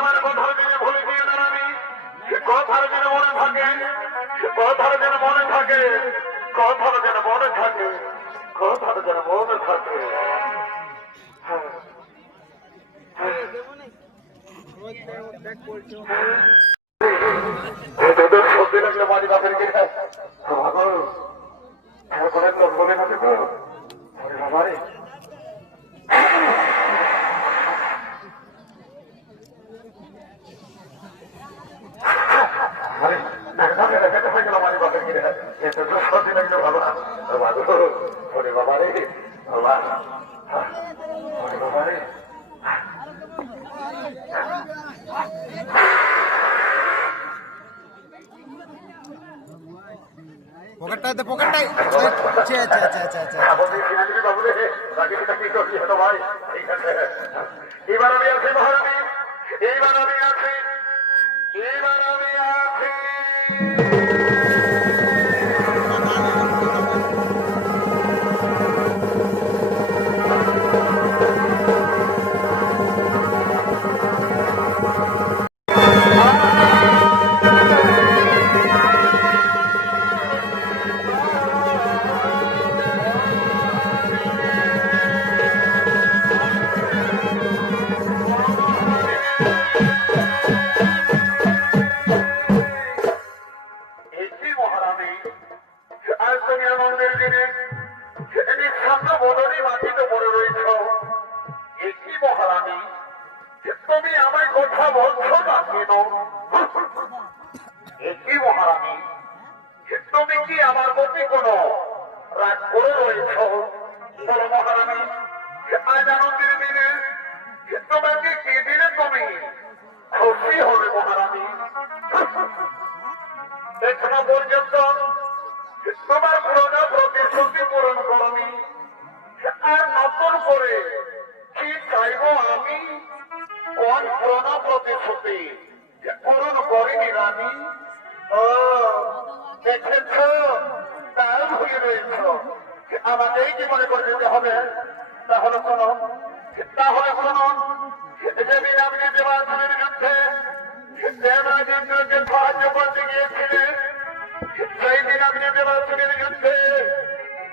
আমার কথার দিনে ভুলে গিয়ে না আমি কথার যেন মনে থাকে কথার যেন মনে থাকে কথার যেন মনে থাকে কথার যেন মনে থাকে তোদের সত্যি লাগলে মাঝি বাপের কে তো বলে না তো বাবারে পকেটটাতে পকেটটাই ভাই এবার আমি আছি মহারানী এইবার আমি আছি এইবার আমি আছি তুমি আমায় কথা বলছো না কেন একই মহারানী তুমি কি আমার প্রতি কোন রাগ করে রয়েছ বলো মহারানী আজ আনন্দের দিনে তোমাকে কি দিলে তুমি খুশি হবে মহারানী এখনো পর্যন্ত তোমার পুরোনো প্রতিশ্রুতি পূরণ করনি আর নতুন করে কি চাইবো আমি কোন পুরোনো প্রতিশ্রুতি পূরণ করিনি রানী ও দেখেছ তাই ভুলে রয়েছ আমাকেই কি মনে করে দিতে হবে তাহলে শুনুন যেদিন আপনি দেবাসনের যুদ্ধে দেবাদিত্যকে সাহায্য করতে গিয়েছিলেন সেই দিন আপনি দেবাসনের যুদ্ধে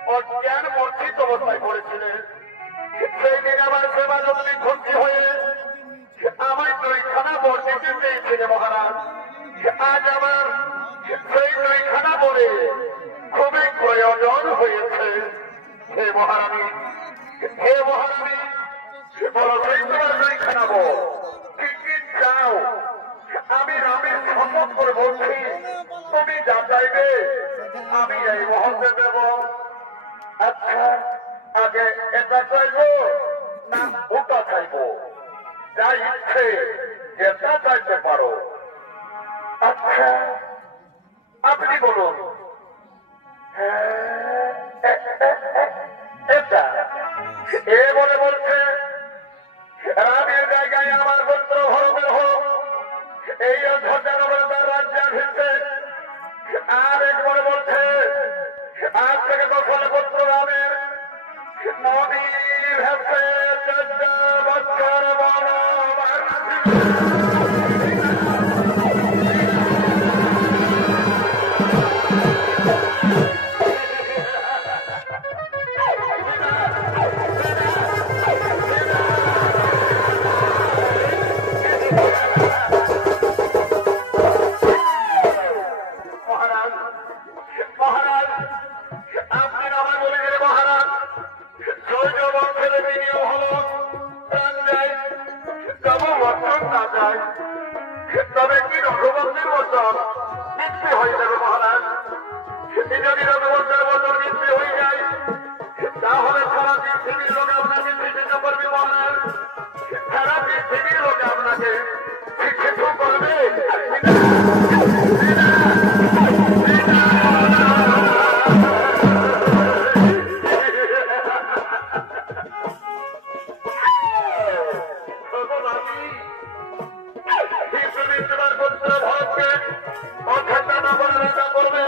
অজ্ঞান মর্জিত অবস্থায় পড়েছিলেন সেই দিন আবার সেবা যতনি ভর্তি হয়ে আমায় দুইখানা বর দিতে চেয়েছিল মহারাজ আজ আবার সেই দুইখানা বরে খুবই প্রয়োজন হয়েছে হে মহারানী বলো সেই তোমার দুইখানা বর কি কি চাও আমি রামের শপথ করে বলছি তুমি যা চাইবে আমি এই মুহূর্তে দেব আচ্ছা আগে এটা চাইবো না ওটা চাইবো যা ইচ্ছে যেটা চাইতে পারো আচ্ছা আপনি বলুন এটা এ বলে বলছে রামের জায়গায় আমার পুত্র ভরতের হোক এই অধ্যাত্মার রাজ্যাভিষেক আর একবারে বলছে আজ থেকে দশল পুত্র রামের নদীর হেসে 14 বছর বনবাস তবে কি রঘুবন্ধের বছর মৃত্যু হয়ে যাবে মহারাজ যদি রঘুবন্ধের বছর মৃত্যু হয়ে যায় তাহলে সারা পৃথিবীর লোক আপনাকে শিক্ষিত করবে মহারাজ সারা পৃথিবীর লোক আপনাকে শিক্ষিত করবে করবে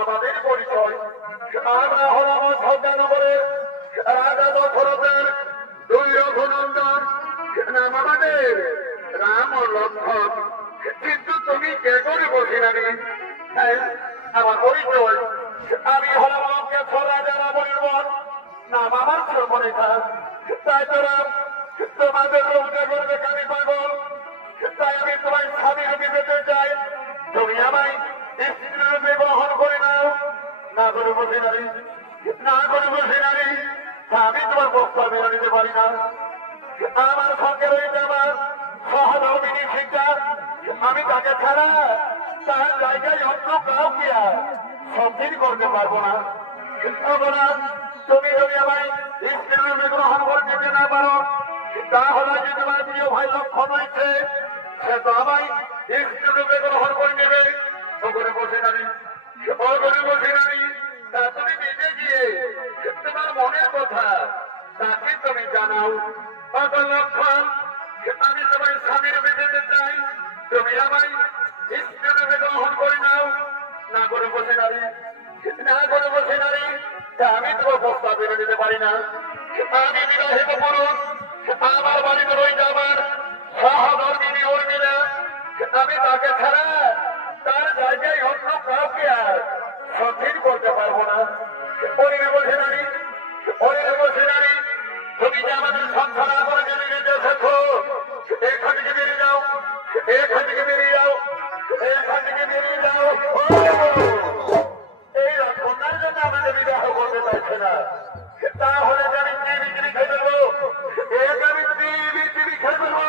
আমাদের পরিচয় আমরা হলাম সজ্ঞানগরের রাজা দশরথের দুই রঘুনন্দন, নাম আমাদের রাম ও লক্ষ্মণ। কিন্তু তুমি কে করে বসি নারী? আমার পরিচয়, আমি হলাম লঙ্কেশ্বর রাজা রাবণের বর, নাম আমার শ্রমরেখা। তাই তোরা তোমাদের রোজে করবে কামি পাগল, তাই আমি তোমায় স্বামী রূপে পেতে চাই। তুমি আমায় স্ত্রী রূপে গ্রহণ করে নাও। না করে বসে নারী, না করে বসে নারী, আমি তোমার বক্তব্য মেনে নিতে পারি না। আমার সঙ্গে রয়েছে আমার সহধর্মিনী শিক্ষা, আমি তাকে ছাড়া তার জায়গায় অন্য কাউকে আর সঙ্গীত করতে পারবো না। তুমি যদি আমায় স্ত্রী রূপে গ্রহণ করতে না পারো, তাহলে যে তোমার প্রিয় ভাই লক্ষ্মণ হয়েছে, সে তো আমায় স্ত্রী রূপে গ্রহণ করে নেবে। ওখানে বসে নারী, ওখানে বসে নারী, তা তুমি নিজে গিয়ে তোমার মনের কথা তাকে তুমি জানাও। কত লক্ষণ, আমি তোমার স্বামী রূপে যেতে চাই, তুমি আমায় স্ত্রী রূপে গ্রহণ করে নাও। না করে বসে নারী, না করে বসে নারী, তা আমি তোমার প্রস্তাব মেনে নিতে পারি না। আমি বিবাহিত পুরুষ, আমার বাড়িতে রয়েছে আমার সহধর্মিনী উর্মিলা, আমি তাকে ছাড়া তার জায়গায় অন্য কাউকে আর সঙ্গীত করতে পারবো না। পরিবে বসে নারী, পরিবে বসে নারী, তুমি যে আমাদের সংসার করে জেনে যেতে এসেছো, এখান থেকে বেরিয়ে যাও, এখান থেকে বেরিয়ে যাও, এখান থেকে বেরিয়ে যাও। এই রাজকন্যার জন্য আমাদের বিবাহ করতে চাইছে না, তাহলে যে আমি কি বিক্রি খেয়ে দেবো, একে আমি কি বিক্রি খেয়ে দেবো।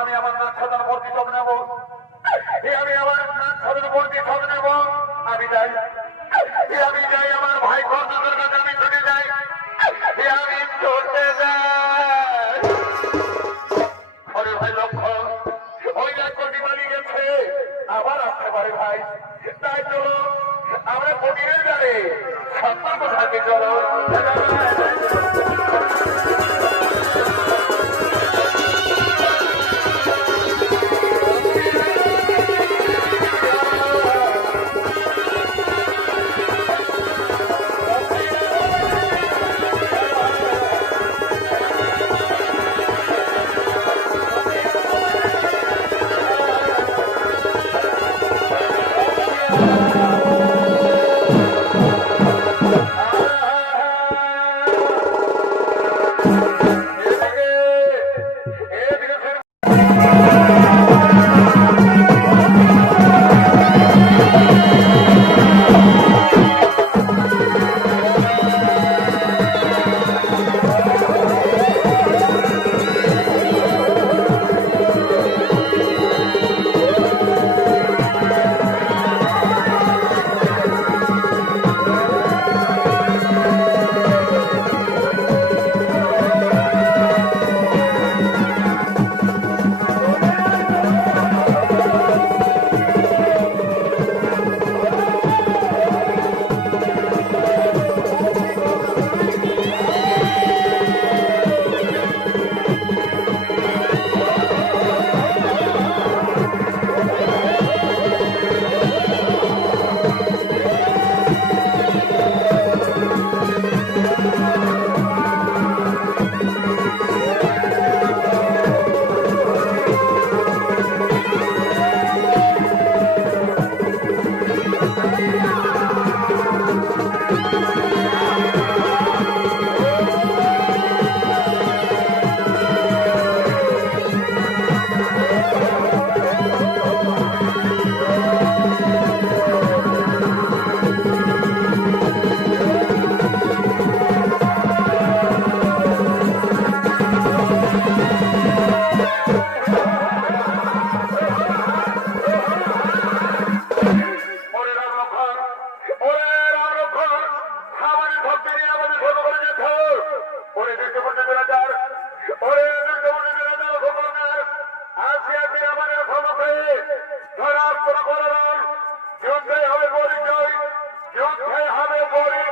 আমি আমার নাক সাজানো ভর্তি সব নেব, আমি আমার নাক সাজানো ভর্তি সব নেব। আমি যাই, আমি যাই আমার ভাই কর্ণদের কাছে, আমি ছুটে যাই, আমি ছুটে যাই। ভাই লক্ষ্য, ওই লক্ষ্যটি পালিয়ে গেছে, আবার আসতে পারে ভাই। তাই চলো আমরা প্রতিদিন জানে সতর্ক থাকি, চলো। ওরে দৃশ্যপতি বিরাজার ওরে দৃশ্যপতি বিরাজার ভগবানের আসিয়া দিয়ে আমাদের সমকে ধরাত্মন করণ যুদ্ধে হবে পরিচয় যুদ্ধে হবে পরিচয়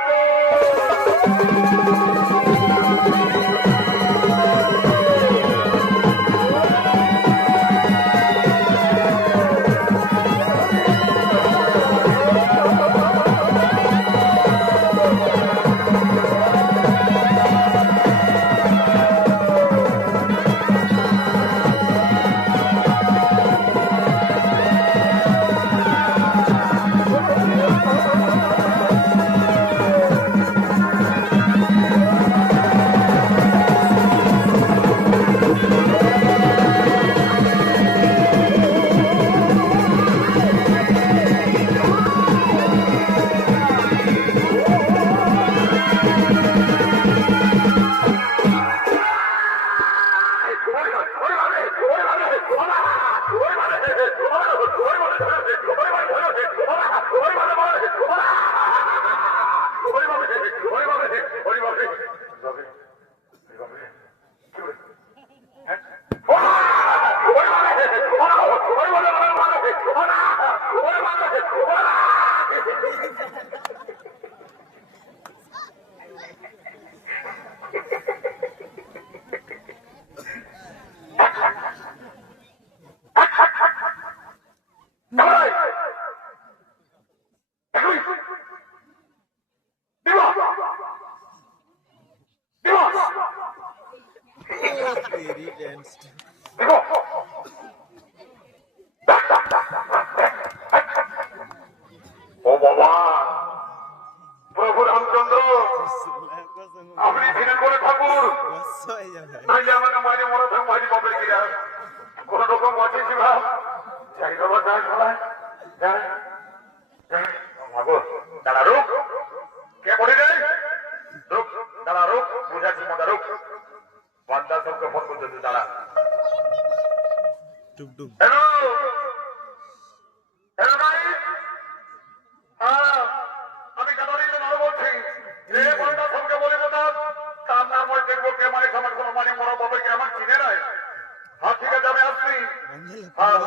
ও বাবা প্রভু রামচন্দ্র আপনি ছিলেন বলে ঠাকুর নাইলে আমাকে মাঝে মনে থাক মাঝে বাপের গিরা কোন রকম বাঁচিয়েছি ভাব যাই বাবা যাই ভাই দাঁড়া রোগ কে বলি রে রোগ দাঁড়া রোগ বুঝাচ্ছি মজা রোগ বান্দা সবকে ফোন করতে দাঁড়া হ্যালো হ্যালো ভাই আমি জানারিতে ভালো বলছি রে বান্দা সবকে বলে দাদা তার নাম ওই দেখবো কে মানে আমার কোনো মানে মরা বাবা কে আমার চিনে নাই হ্যাঁ ঠিক আছে আমি আসছি হ্যাঁ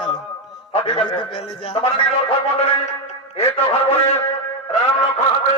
ঠিক আছে তোমার নীলক্ষণ মন্ডলী এই তো ঘর বলে রাম লক্ষ্মণ হাতে